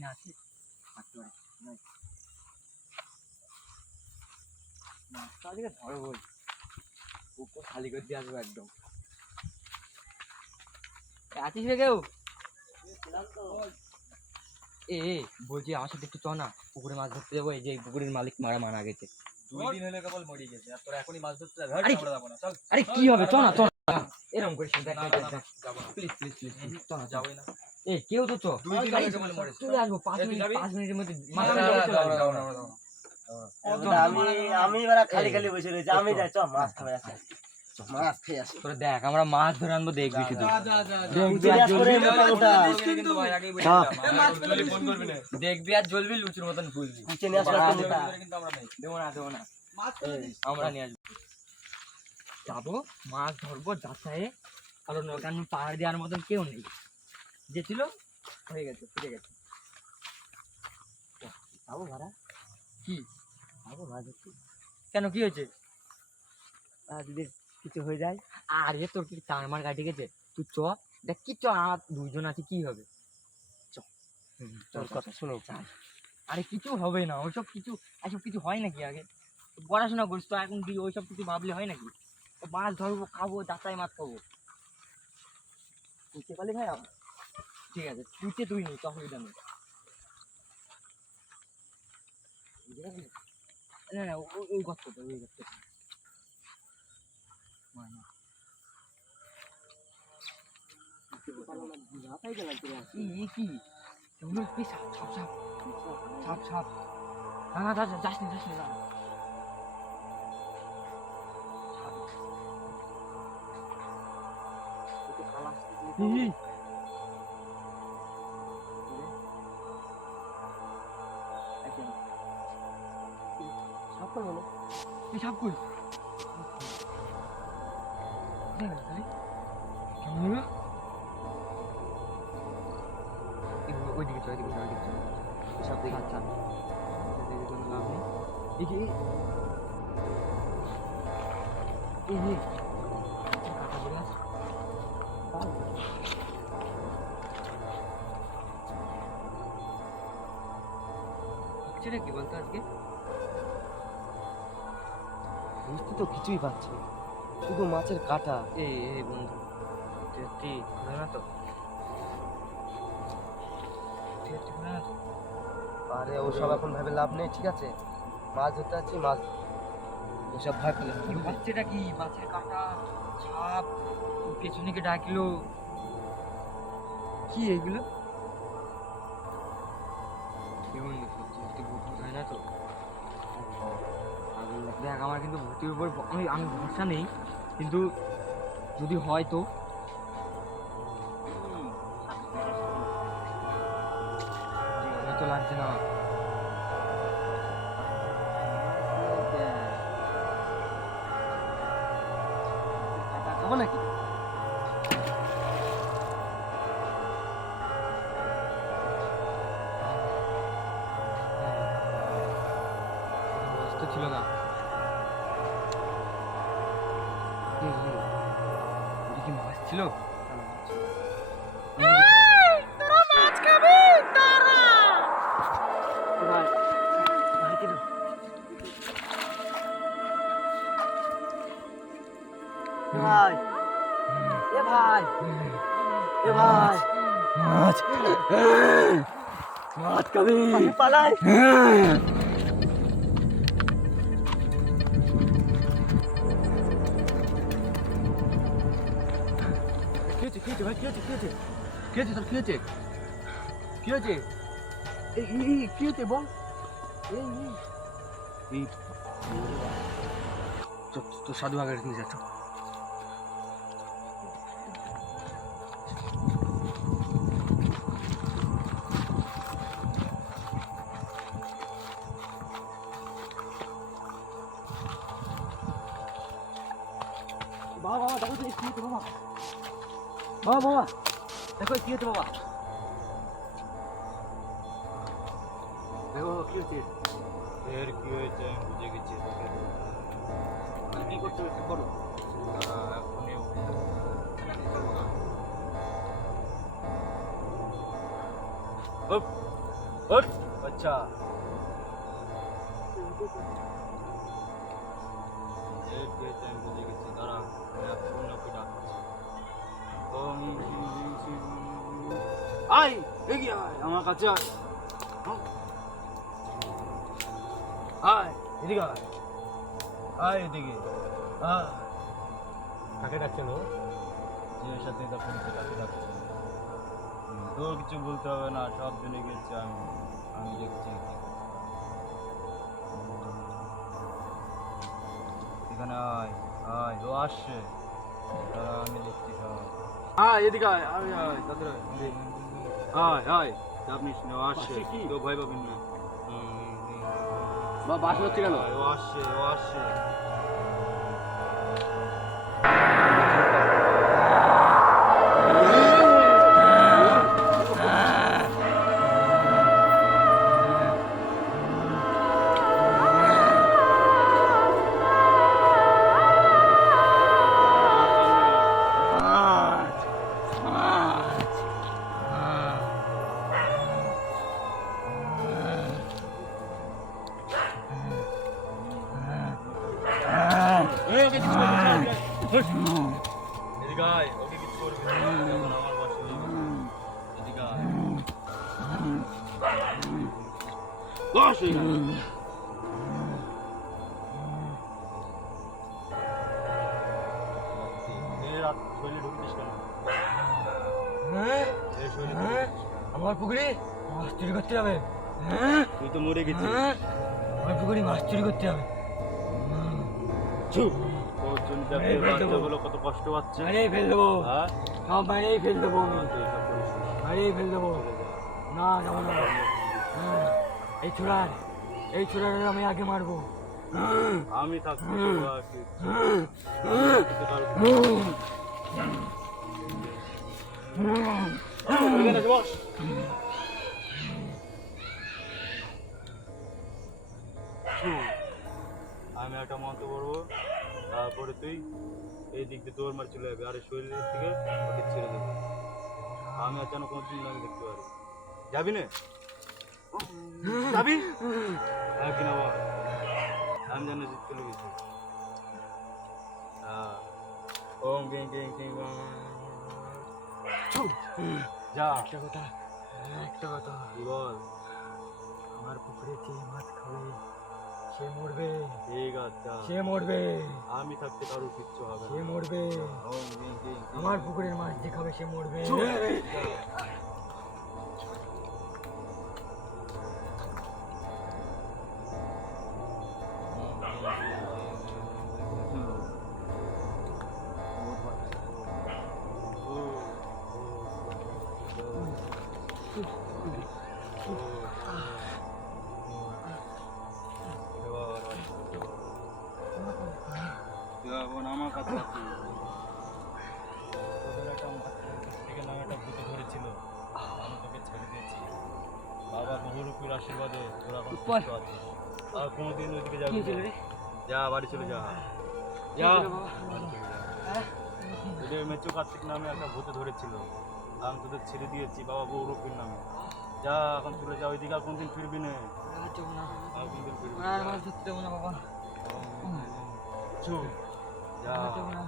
এখানে আছে থাকতে পারে মাছটা আজকে ধরবো পুকুর খালি করে দিয়ে আসবো একদম আছিস রে কেউ বলছি আমার সাথে একটু চ না পুকুরে মাছ ধরতে যাবো এই যে পুকুরের মালিক মারা গেছে 2 দিন হলে কেবল মরে গেছে আর তোরা এখনই মাছ ধরতে যাবে আমরা যাব না চল আরে কি হবে চ না এরকম করিস না যাব না প্লিজ চ না যাবই না কেউ তো চ 2 দিন হলে কেবল মরেছে চলে আসবো 5 মিনিটের মধ্যে যাও না আমি এবার খালি খালি বসে রয়েছি আমি যাই চ মাছ খাবে আসি মাছ খেয়ে আসি তোরা দেখ আমরা মাছ ধরে আনবো দেখবি শুধু দেখবি আর জ্বলবি লুচুর মতন ফুলবি দেবো না আমরা নিয়ে আসবো যাবো মাছ ধরবো যাচাই কারণ ওখানে পাহাড় দেওয়ার মতন কেউ নেই যে ছিল হয়ে গেছে ফিরে গেছে যাবো ভাড়া কি যাবো মাছ ধরতে কেন কি হয়েছে যদি কিছু হয়ে যায় আরে তোর কি তারমার গাড়ি গেছে তুই চ দেখ কি চ আমার দুইজন আছে কি হবে তোর কথা শুনে চাই আরে কিছু হবে না ওইসব কিছু হয় নাকি আগে পড়াশোনা করিস তো এখন ওইসব কিছু ভাবলে হয় নাকি মাছ ধরবো খাবো যাচাই মাছ খাবো তুই পালি ভাই ঠিক আছে তুই নেই তো অসুবিধা নেই না ওই গর্তটা কি সাপ না যাস না সাপ কই কেমন ওইদিকে চল সব দিকে আচ্ছা কোনো লাভ নেই কাটা বিলাস সেটা কি বলতো আজকে বুঝতে তো কিছুই পাচ্ছি না শুধু মাছের কাঁটা এই বন্ধু তুই না তো আরে ওসব এখন ভাবে লাভ নেই ঠিক আছে মাছ ধরতে আছি মাছ ওসব ভয় পেলে বাচ্চাটা কি মাছের কাঁটা সাপ পেছনে কে ডাকলো কি এগুলো হয় না তো দেখ আমার কিন্তু ভর্তির উপর আমি ভরসা নেই কিন্তু যদি হয় তো আমি তো লাগছে না খাবো নাকি ছিল না কি মাছ ছিল ভাই মাছ খাবি পালাই তো সাধু আগে নিয়ে যাচ্ছ বাবা দেখো তো কি হতো বাবা দেখো কি হতো বাবা দেখো কি হচ্ছে এর কি হয়েছে আমি বুঝে গেছি কি করতে হবে করো এখনই ওঠ আচ্ছা আয় এগিয়ে আয় আমার কাছে আয় আয় এদিকে আয় আয় এদিকে কাকে ডাকছেন ও? যে সাথে এটা পরিচয় তাকে ডাকছে তোর কিছু বলতে হবে না সব জেনে গেছি আমি দেখছি কি করতে হবে। এখানে আয় আয় ও আসছে দাঁড়া, আমি দেখছি সব আয় এদিকে আয় আয় আয় তাড়াতাড়ি আয় আয় চাপ নিস না ও আসছে আসছে কি? কেউ ভয় পাবেন না বা বাস হচ্ছে কেন? ও আসছে ও আসছে এদিকে আয় ওকে কিছু করবি না এখন আমার বয়স হয়ে গেছে এদিকে আয় বস এখানে এই রাত শৈলে ঢুকতিস কেন হ্যাঁ এই শৈলে হ্যাঁ আমার পুকুরে মাছ চুরি করতে হবে তুই তো মরে গেছিস হ্যাঁ আমার পুকুরে মাছ চুরি করতে হবে চুপ তোর জন্য দেখো এই ফেল দেবো। বাচ্চাগুলো কত কষ্ট পাচ্ছে মারেই ফেল দেবো হ্যাঁ সব মারেই ফেল দেবো আমি তুই এসব করিস না। মারেই ফেল দেবো না যাবো না হ্যাঁ, এই ছোড়ার আমি আগে মারবো আমি থাকতে আমি একটা মন্ত্র করবো তারপরে তুই এই দিক দিয়ে দৌড় মার চলে যাবে আর এই শরীরের থেকে ওকে ছেড়ে দেবে আমি আর যেন কোনো দিন আমি দেখতে পারি যাবি না যাবি হ্যাঁ কিনা বল আমি যেন জিত চলে গেছি হ্যাঁ ওম কিং কিং কিং যা একটা কথা কি বল আমার পুকুরে যে মাছ খাবে সে মরবে ঠিক আছে সে মরবে আমি থাকতে কারো কিচ্ছু হবে সে না মরবে ওম কিং কিং কিং আমার পুকুরের মাছ যে খাবে সে মরবে এখন আমার কাছে আছিস। তোদের একটা থেকে নামে একটা ভূতে ধরেছিল আমি তোকে ছেড়ে দিয়েছি বাবা বহুরূপীর আশীর্বাদে তোরা এখন সুস্থ আছিস আর কোনোদিন ওইদিকে যাবি না। যা বাড়ি চলে যা যা বাড়ি চলে যা। তোদের মেচু কার্তিক নামে একটা ভূতে ধরেছিল আমি তোদের ছেড়ে দিয়েছি বাবা বহুরূপীর নামে যা এখন চলে যা ওইদিকে আর কোনদিন ফিরবি না আর কোনদিন ফিরবি না। আর মাছ ধরতে দেবো না বাবা চুপ যা দেবো না